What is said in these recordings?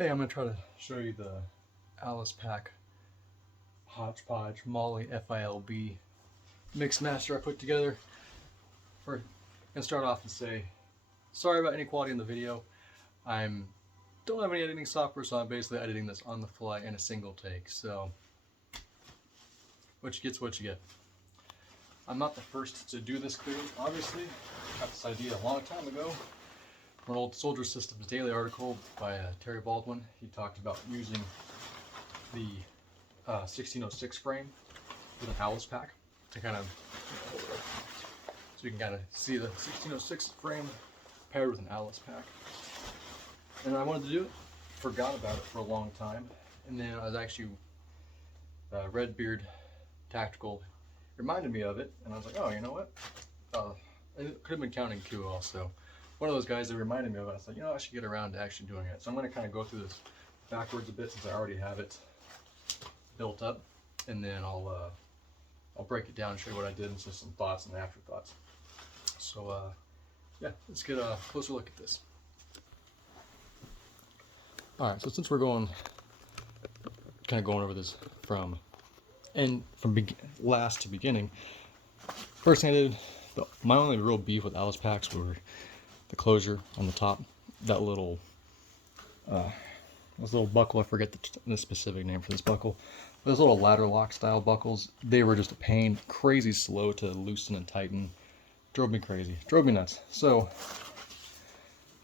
Hey, I'm going to try to show you the Alice Pack Hodgepodge Molle FILBE mix master I put together. We're going to start off and say, sorry about any quality in the video. Don't have any editing software, so I'm basically editing this on the fly in a single take. So, what you get's what you get. I'm not the first to do this clearly, obviously. I got this idea a long time ago. From an old Soldier Systems Daily article by Terry Baldwin. He talked about using the 1606 frame with an Alice pack to kind of, so you can kind of see the 1606 frame paired with an Alice pack. And I wanted to do it, forgot about it for a long time, and then I was actually, Redbeard Tactical reminded me of it, and I was like, oh, you know what? It could have been Counting Q also. One of those guys that reminded me of it. I was like, you know, I should get around to actually doing it. So I'm going to kind of go through this backwards a bit since I already have it built up, and then I'll break it down and show you what I did and just some thoughts and afterthoughts. So yeah, let's get a closer look at this. All right, so since we're kind of going over this from last to beginning, first thing I did, my only real beef with Alice packs were the closure on the top, that little this little buckle. I forget the specific name for this buckle. Those little ladder lock style buckles, they were just a pain, crazy slow to loosen and tighten. Drove me crazy, drove me nuts. So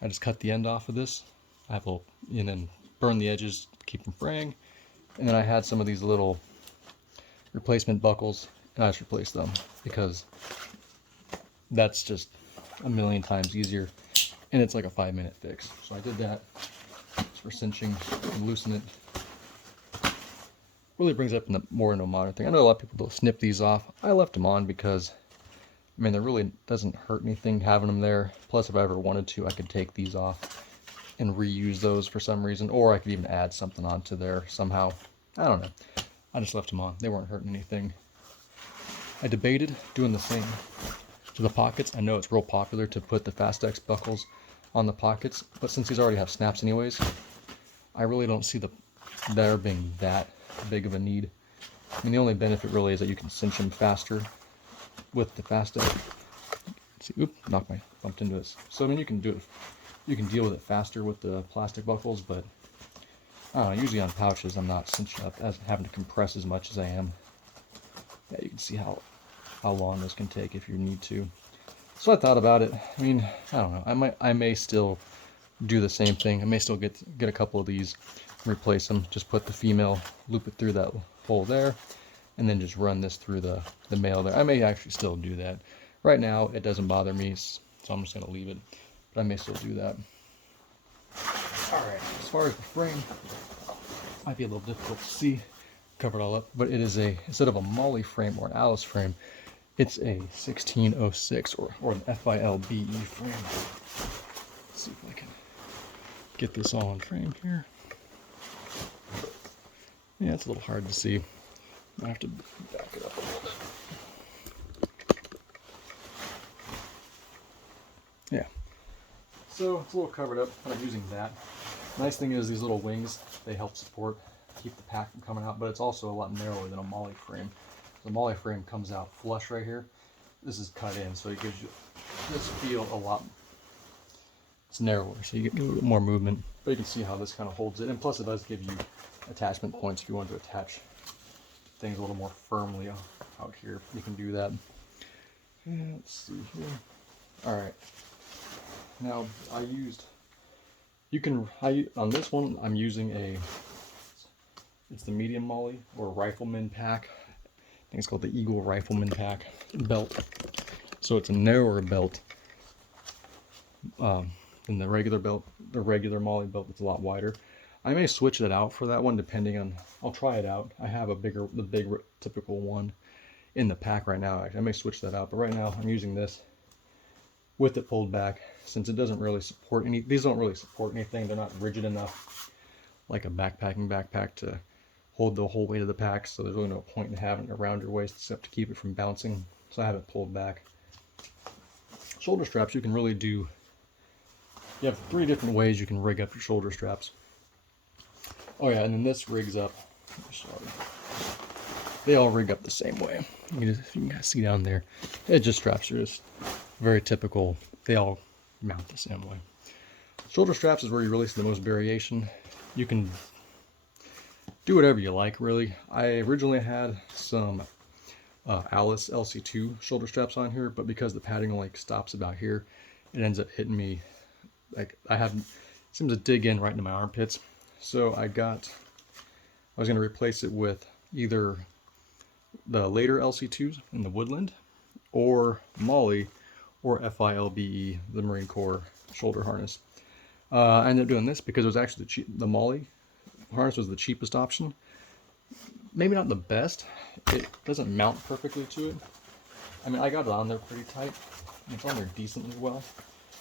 I just cut the end off of this. I have a little, and then burn the edges, keep them fraying. And then I had some of these little replacement buckles, and I just replaced them because that's just a million times easier, and it's like a 5-minute fix. So I did that just for cinching and loosen it. Really brings up more into a modern thing. I know a lot of people will snip these off. I left them on because, I mean, there really doesn't hurt anything having them there. Plus, if I ever wanted to, I could take these off and reuse those for some reason, or I could even add something onto there somehow. I don't know. I just left them on. They weren't hurting anything. I debated doing the same to the pockets. I know it's real popular to put the Fastex buckles on the pockets, but since these already have snaps anyways, I really don't see there being that big of a need. I mean, the only benefit really is that you can cinch them faster with the Fastex. Let's see, bumped into this. So I mean, you can deal with it faster with the plastic buckles, but I don't know, usually on pouches I'm not cinching up as having to compress as much as I am. Yeah, you can see how long this can take if you need to. So I thought about it. I mean, I don't know. I may still do the same thing. I may still get a couple of these, replace them. Just put the female, loop it through that hole there, and then just run this through the male there. I may actually still do that. Right now, it doesn't bother me, so I'm just gonna leave it. But I may still do that. All right. As far as the frame, might be a little difficult to see. Cover it all up, but it is instead of a Molle frame or an Alice frame, it's a 1606 or an FILBE frame. Let's see if I can get this all in frame here. Yeah, it's a little hard to see. I have to back it up a little bit. Yeah. So it's a little covered up, and I'm using that. Nice thing is these little wings, they help keep the pack from coming out, but it's also a lot narrower than a Molle frame. The Molle frame comes out flush right here. This is cut in, so it gives you this feel a lot. It's narrower, so you get a little bit more movement. But you can see how this kind of holds it, and plus it does give you attachment points if you want to attach things a little more firmly out here. You can do that. And let's see here. All right. Now on this one I'm using it's the medium Molle or Rifleman pack. I think it's called the Eagle Rifleman pack belt. So it's a narrower belt than the regular belt, the regular Molle belt that's a lot wider. I may switch that out for that one depending on, I'll try it out. I have the big typical one in the pack right now. I may switch that out, but right now I'm using this with it pulled back since it doesn't really support these don't really support anything. They're not rigid enough like a backpacking backpack to hold the whole weight of the pack, so there's really no point in having it around your waist except to keep it from bouncing. So I have it pulled back. Shoulder straps, you can really do, you have 3 different ways you can rig up your shoulder straps. Oh yeah, and then this rigs up. Sorry. They all rig up the same way. You can guys see down there. It just straps are just very typical. They all mount the same way. Shoulder straps is where you really see the most variation. You can do whatever you like, really. I originally had some Alice LC2 shoulder straps on here, but because the padding only stops about here, it ends up hitting me like it seems to dig in right into my armpits. So I was going to replace it with either the later LC2s in the Woodland or Molle or FILBE, the Marine Corps shoulder harness. I ended up doing this because it was actually the Molle harness was the cheapest option. Maybe not the best. It doesn't mount perfectly to it. I mean, I got it on there pretty tight. It's on there decently well.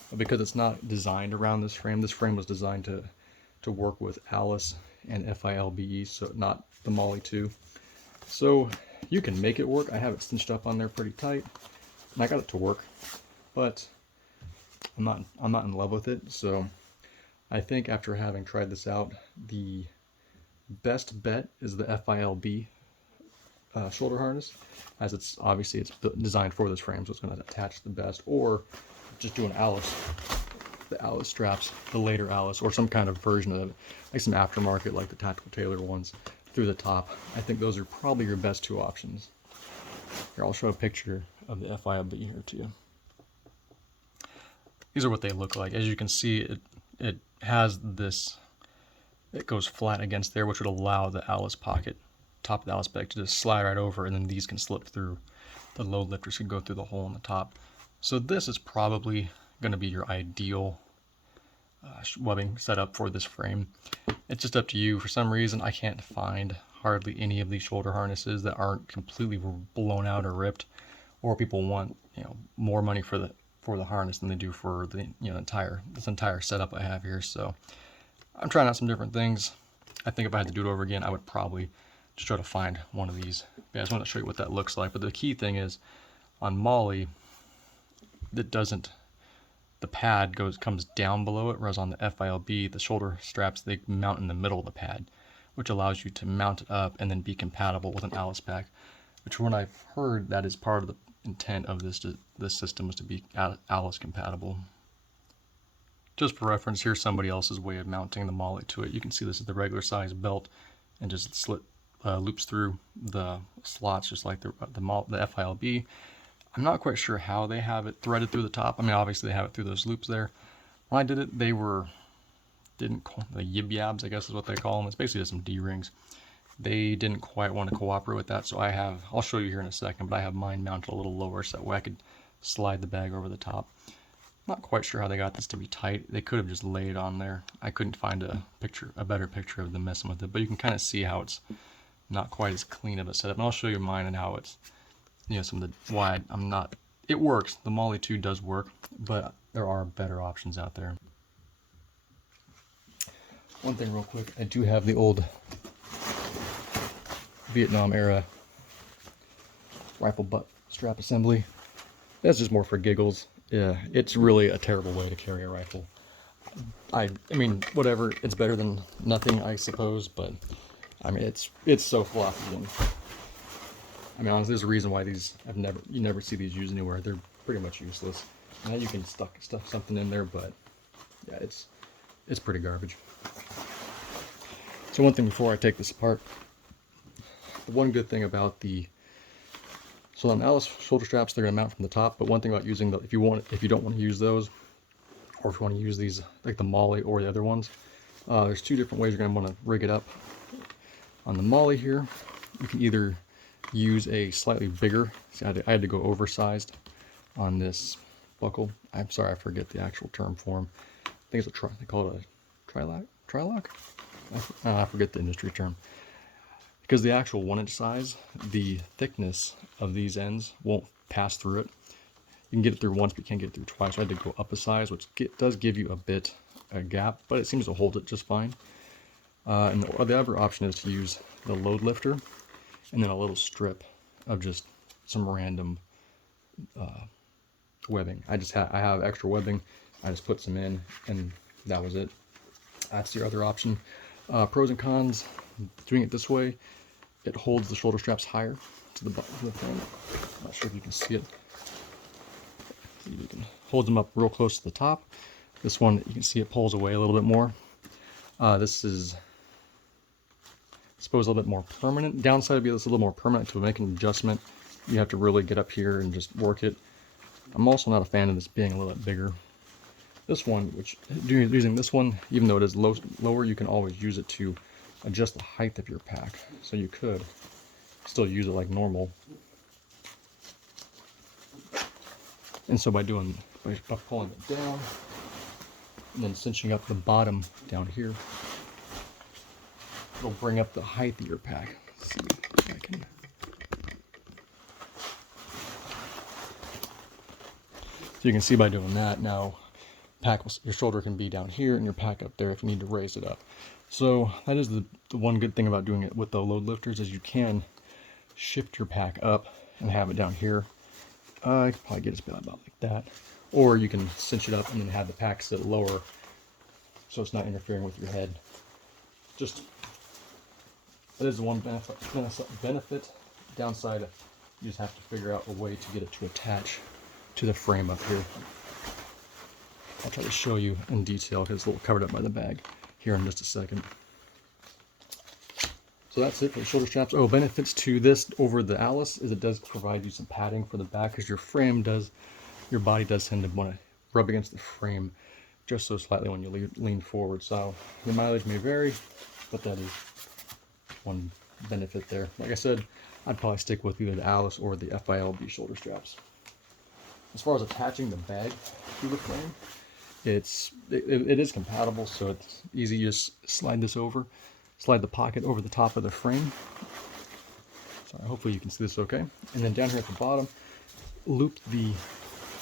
But because it's not designed around this frame was designed to work with Alice and FILBE, so not the Molle 2. So you can make it work. I have it cinched up on there pretty tight, and I got it to work. But I'm not in love with it. So I think after having tried this out, the best bet is the FILB shoulder harness, as it's designed for this frame, so it's going to attach the best, or just do the Alice straps, the later Alice, or some kind of version of it, like some aftermarket, like the Tactical Tailor ones, through the top. I think those are probably your best two options. Here, I'll show a picture of the FILB here to you. These are what they look like. As you can see, it has this, it goes flat against there, which would allow the Alice pocket, top of the Alice bag, to just slide right over, and then these can slip through. The load lifters can go through the hole in the top. So this is probably going to be your ideal webbing setup for this frame. It's just up to you. For some reason, I can't find hardly any of these shoulder harnesses that aren't completely blown out or ripped, or people want more money for the harness than they do for the this entire setup I have here. So I'm trying out some different things. I think if I had to do it over again, I would probably just try to find one of these. Yeah, I just want to show you what that looks like. But the key thing is, on Molle, the pad comes down below it, whereas on the FILB, the shoulder straps, they mount in the middle of the pad, which allows you to mount it up and then be compatible with an Alice pack, which when I've heard, that is part of the intent of this system, is to be Alice compatible. Just for reference, here's somebody else's way of mounting the Molle to it. You can see this is the regular size belt, and just loops through the slots just like the FILB. I'm not quite sure how they have it threaded through the top. I mean, obviously they have it through those loops there. When I did it, the yib-yabs, I guess is what they call them. It's basically just some D-rings. They didn't quite want to cooperate with that, so I'll show you here in a second, but I have mine mounted a little lower so that way I could slide the bag over the top. Not quite sure how they got this to be tight. They could have just laid it on there. I couldn't find a better picture of them messing with it, but you can kind of see how it's not quite as clean of a setup. And I'll show you mine and how it's, some of the why I'm not. It works. The Molle 2 does work, but there are better options out there. One thing real quick, I do have the old Vietnam era rifle butt strap assembly. That's just more for giggles. Yeah, it's really a terrible way to carry a rifle. I mean, whatever, it's better than nothing, I suppose, but I mean, it's so floppy. And I mean, honestly, there's a reason why you never see these used anywhere. They're pretty much useless. Now you can stuff something in there, but yeah, it's pretty garbage. So one thing before I take this apart, the one good thing about so on Alice shoulder straps, they're going to mount from the top, but one thing about using if you don't want to use those, or if you want to use these like the Molle or the other ones, there's two different ways you're going to want to rig it up. On the Molle here, you can either use a slightly bigger, see, I had to go oversized on this buckle. I'm sorry, I forget the actual term for them. I think it's they call it a trilock? I forget the industry term. Because the actual 1-inch size, the thickness of these ends won't pass through it. You can get it through once, but you can't get it through twice. So I had to go up a size, which does give you a gap, but it seems to hold it just fine. And the other option is to use the load lifter, and then a little strip of just some random webbing. I have extra webbing. I just put some in, and that was it. That's your other option. Pros and cons, doing it this way, it holds the shoulder straps higher to the bottom of the frame. I'm not sure if you can see it. You can hold them up real close to the top. This one, you can see it pulls away a little bit more. This is, I suppose, a little bit more permanent. Downside would be this a little more permanent. To make an adjustment, you have to really get up here and just work it. I'm also not a fan of this being a little bit bigger. This one, which using this one, even though it is lower, you can always use it to adjust the height of your pack. So you could still use it like normal. And so by pulling it down and then cinching up the bottom down here, it'll bring up the height of your pack. Let's see if I can. So you can see by doing that now, your shoulder can be down here and your pack up there if you need to raise it up. So that is the one good thing about doing it with the load lifters, is you can shift your pack up and have it down here. I could probably get it about like that. Or you can cinch it up and then have the pack sit lower so it's not interfering with your head. Just, that is the one benefit. Downside, you just have to figure out a way to get it to attach to the frame up here. I'll try to show you in detail because it's a little covered up by the bag here in just a second. So that's it for the shoulder straps. Oh, benefits to this over the Alice is it does provide you some padding for the back, because your body does tend to want to rub against the frame just so slightly when you lean forward. So the mileage may vary, but that is one benefit there. Like I said, I'd probably stick with either the Alice or the FILBE shoulder straps. As far as attaching the bag to the frame, it is compatible, so it's easy. You just slide the pocket over the top of the frame. So hopefully you can see this okay. And then down here at the bottom, loop the,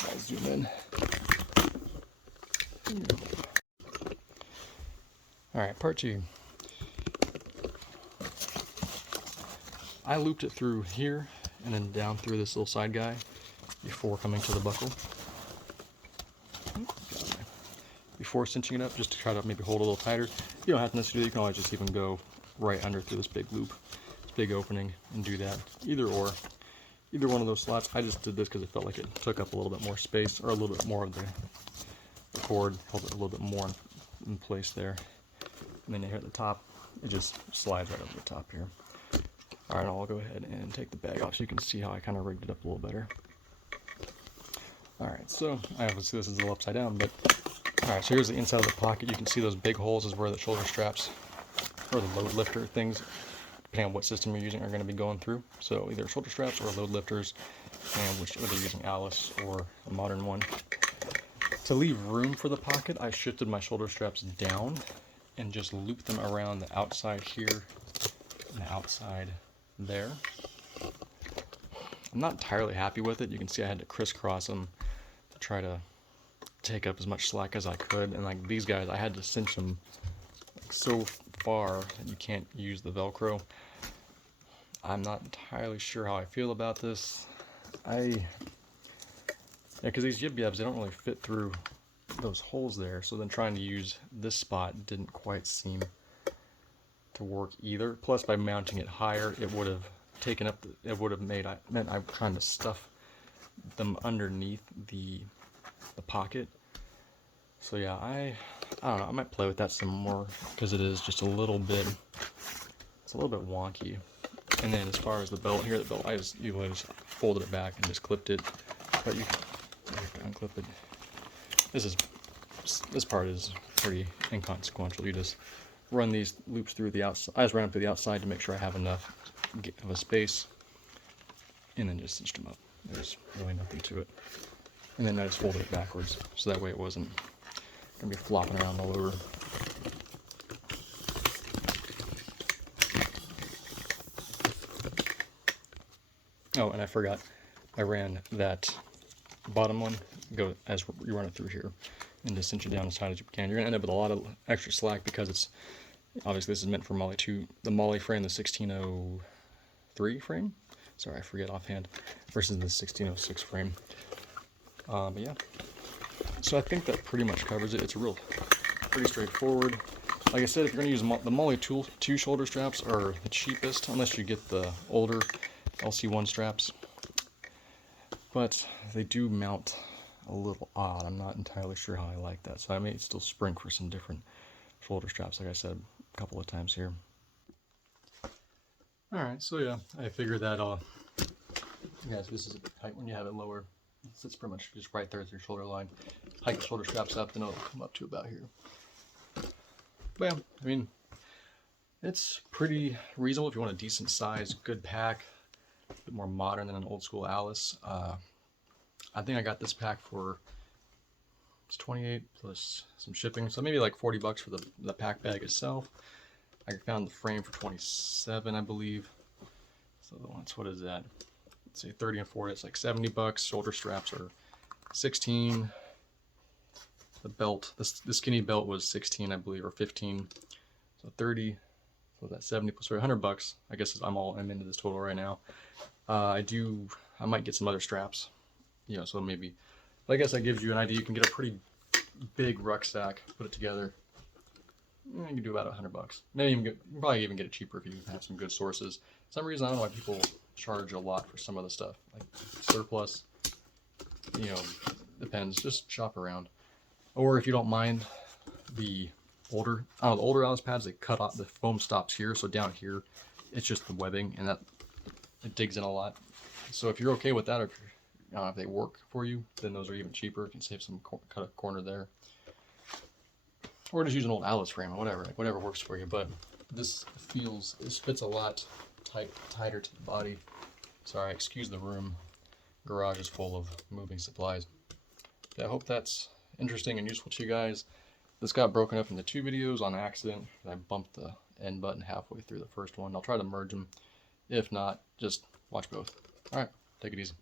I'll zoom in. All right, part 2. I looped it through here and then down through this little side guy before coming to the buckle. Before cinching it up, just to try to maybe hold a little tighter. You don't have to necessarily, you can always just even go right under through this big loop, this big opening, and do that. Either one of those slots. I just did this because it felt like it took up a little bit more space, or a little bit more of the cord, held it a little bit more in place there. And then here at the top, it just slides right over the top here. All right, I'll go ahead and take the bag off so you can see how I kind of rigged it up a little better. All right, so obviously this is a little upside down, but all right, so here's the inside of the pocket. You can see those big holes is where the shoulder straps or the load lifter things, depending on what system you're using, are going to be going through. So either shoulder straps or load lifters, and whether you're using Alice or a modern one. To leave room for the pocket, I shifted my shoulder straps down and just looped them around the outside here and the outside there. I'm not entirely happy with it. You can see I had to crisscross them to try to take up as much slack as I could, and like these guys, I had to cinch them like so far that you can't use the Velcro. I'm not entirely sure how I feel about this. Because these jib jabs, they don't really fit through those holes there, so then trying to use this spot didn't quite seem to work either. Plus, by mounting it higher, it would have taken up, meant I'm trying to stuff them underneath the pocket. So yeah, I don't know, I might play with that some more, because it is just a little bit wonky. And then as far as the belt here, I just folded it back and just clipped it, but you have to unclip it. This part is pretty inconsequential. You just run these loops through the outside. I just ran them through the outside to make sure I have enough of a space, and then just cinched them up. There's really nothing to it. And then I just folded it backwards, so that way it wasn't going to be flopping around all over. Oh, and I forgot, I ran that bottom one, go as you run it through here, and just cinch it down as tight as you can. You're going to end up with a lot of extra slack, because it's, obviously this is meant for Molle 2, the Molle frame, the 1603 frame, sorry I forget offhand, versus the 1606 frame. But yeah, so I think that pretty much covers it. It's pretty straightforward. Like I said, if you're going to use the Molle 2 shoulder straps are the cheapest, unless you get the older LC1 straps. But they do mount a little odd. I'm not entirely sure how I like that, so I may still spring for some different shoulder straps, like I said a couple of times here. Alright, so yeah, I figured that yes, this is a bit tight when you have it lower. It sits pretty much just right there at your shoulder line. Hike the shoulder straps up, then it'll come up to about here. But yeah, I mean, it's pretty reasonable if you want a decent size, good pack, a bit more modern than an old school Alice. I think I got this pack for, it's 28 plus some shipping, so maybe like 40 bucks for the pack bag itself. I found the frame for 27, I believe. So that's, what is that? Let's say 30 and 40, it's like 70 bucks. Shoulder straps are 16. The belt, the skinny belt was 16, I believe, or 15. So 30, so that's 70 plus 100 bucks. I guess I'm into this total right now. I might get some other straps, you know, so maybe, I guess that gives you an idea. You can get a pretty big rucksack, put it together. You can do about 100 bucks. Maybe you can probably even get it cheaper if you have some good sources. For some reason, I don't know why people charge a lot for some of the stuff, like surplus, you know, depends, just shop around. Or if you don't mind the older Alice pads, they cut off, the foam stops here, so down here it's just the webbing, and that it digs in a lot. So if you're okay with that, or if they work for you, then those are even cheaper. You can save some cut a corner there, or just use an old Alice frame or whatever, like whatever works for you. But this fits a lot tighter to the body. Sorry, excuse the room. Garage is full of moving supplies. Yeah, I hope that's interesting and useful to you guys. This got broken up into 2 videos on accident. I bumped the end button halfway through the first one. I'll try to merge them. If not, just watch both. Alright, take it easy.